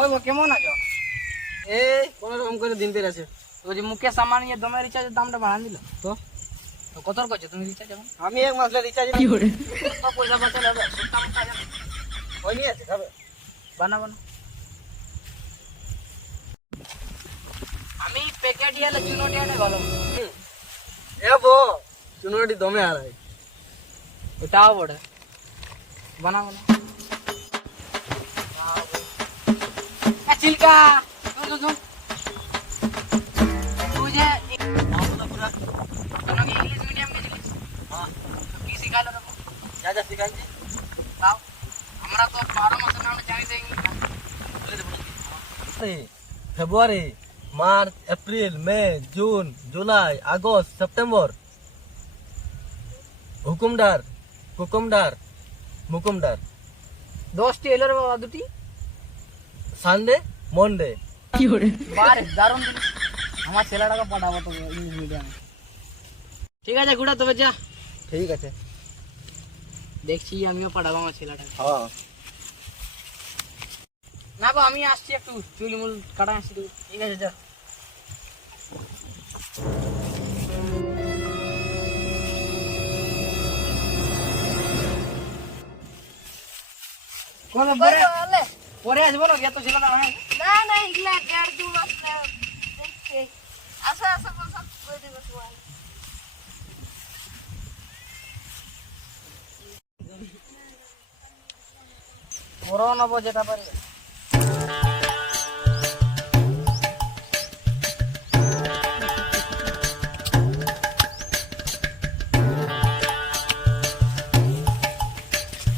ওই গো কেমন আছো? এই কোন রকম করে দিন পের আছে। ওই যে মুকেশ আম্বানি দমে রিচার্জের দামটা বাড়ান দিল তো তো কতর করছো তুমি রিচার্জ এখন? আমি এক মাসের রিচার্জ কত পয়সা বাঁচালে হবে সেটা আমার জানা নেই। ওই নিয়ে আছে খাবে। বানাবো না আমি প্যাকেট ইয়ালে চুনোটি আনে ভালো এ বো চুনটি দমে আর আছে। ওটাও বড় বানাবো না চিলকা শুন তুই যে इंग्लिश मीडियम के जिलिस हां की सिखालो रे যা যা শিখাচ্ছি তাও আমরা তো 12 মাসের নাম জানি দেই ফেব্রুয়ারি মার্চ এপ্রিল মে জুন জুলাই আগস্ট সেপ্টেম্বর হুকুমদার কুকুমদার মুকুমদার 10 টি এলর বাবা দুটি সানডে মন্ডে বারে দারুণ দিন আমার ছেলেটাকে পড়াবো তো ইংলিশ মিডিয়ামে ঠিক আছে গুড়া তবে যা ঠিক আছে দেখছি আমিও পড়াবো আমার ছেলেটাকে হ্যাঁ না গো আমি আসছি একটু চুলমুল কাটা আসছি তো ঠিক আছে যা কোন পরে আসবো না এত ছেলেটা হয় না না ইগলা দেড় দু মাস দেখছি আসা আসা বসা করে দেব তোমার বড় নব যেটা পারি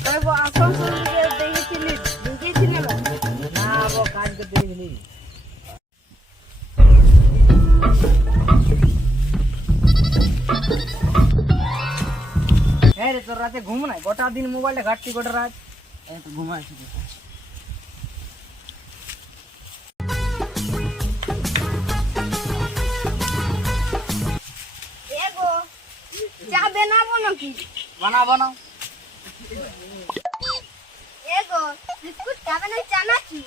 কইবো আসানসোল থেকে দেখেছিলে না वो কাজ করতে গেলি রে তোর রাতে ঘুম নাই গোটা দিন মোবাইলে ঘাটতি গোটা রাত এই তো ঘুমাইছি এগো চা বানাবো নাকি বানাও বানাও এগো বিস্কুট খাবে না চা নাকি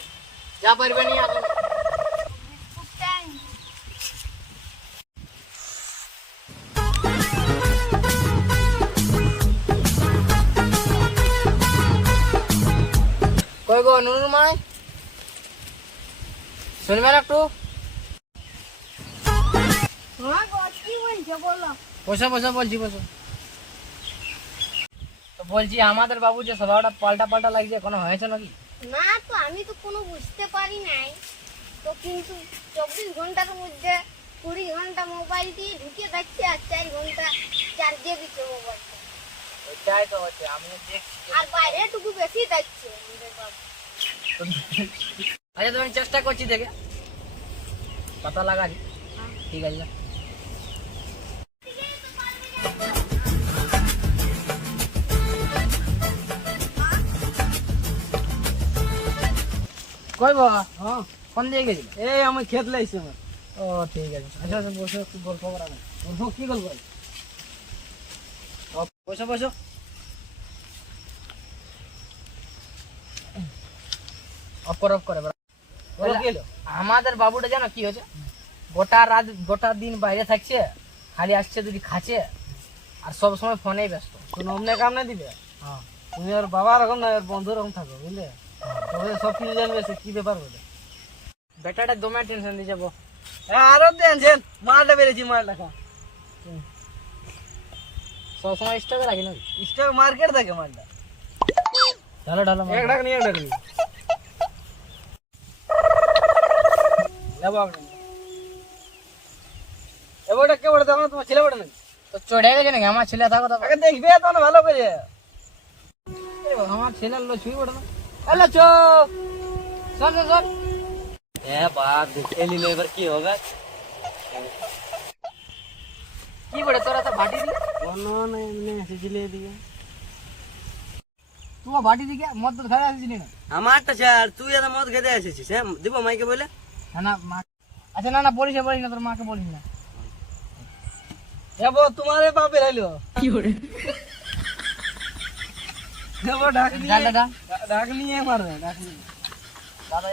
যা পারবে নি এখন বিস্কুটটা কই গো নুনুর মাই শুনবে না একটু হ্যাঁ গো কি বলছো বলো বসো বসো বলছি বসো তো বলছি আমাদের বাবু যে স্বভাবটা পাল্টা পাল্টা লাগছে কোনো হয়েছে নাকি না তো আমি তো কোনো বুঝতে পারি নাই তো কিন্তু 24 ঘন্টার মধ্যে 20 ঘন্টা মোবাইল দিয়ে ঢুকে দেখছি আর 4 ঘন্টা চার্জে দিচ্ছে মোবাইলটা ওইটাই তো হচ্ছে আমিও দেখছি আর বাইরে টুকু বেশি দেখছে আমাদের বাবু। আচ্ছা তুমি চেষ্টা করছি দেখে পাতা লাগালি ঠিক আছে যা। কই বাবা হ্যাঁ কোন দিকে গেছিল এই আমি খেত লাইছি আমার ও ঠিক আছে আচ্ছা আচ্ছা বসে একটু গল্প করা যাবে ওর কি গল্প বসো বসো অফ করে বলো কি হলো? আমাদের বাবুটা জানো কি হয়েছে গোটা রাত গোটা দিন বাইরে থাকছে খালি আসছে যদি খাচ্ছে আর সব সময় ফোনেই ব্যস্ত কোনো অমনে কাম না দিবে হ্যাঁ তুমি ওর বাবা রকম না ওর বন্ধু রকম থাকো বুঝলে তবে সব কিছু জানবে সে কি ব্যাপার বলে বেটাটা দমে টেনশন দিয়ে যাবো আরো টেনশন মালটা বেড়েছি মালটা খা সব সময় স্টকে রাখি না স্টক মার্কেট থাকে মালটা ঢালো ঢালো এক ডাক নিয়ে এক ডাক নিয়ে যাবো আপনি এবারটা কে বলে তখন তোমার ছেলে বলে নাকি তো চড়ে গেছে নাকি আমার ছেলে থাকো তো আগে দেখবে তো না ভালো করে আমার ছেলের লো ছুঁই পড়ে না হ্যালো চো চল চল চল এ বাপ দেখে নিলে এবার কি হবে কি বলে তোরা তো বাটি দিয়ে কোনো না এমনি এসেছিলে এদিকে তুই বাটি দিয়ে মদ তো খাই আসছিলি না আমারটা ছাড় তুই এত মদ খেতে এসেছিস হ্যাঁ দিব মাইকে বলে না মা আচ্ছা না বলিস না তোর মাকে বলিস না যাবো তোমারে বাপের হইলো কি করে যাবো ডাক নিয়ে দাদা ডাক নিয়ে মারবে ডাক নিয়ে দাদা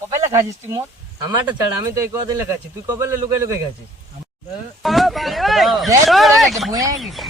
কবে লেখাছিস তুই মোট? আমারটা ছাড়, আমি তো এই কদিন লেখাচ্ছি, তুই কবে লুকাই লুকাই খাচ্ছিস? দেখ, বইয়ে গেছে।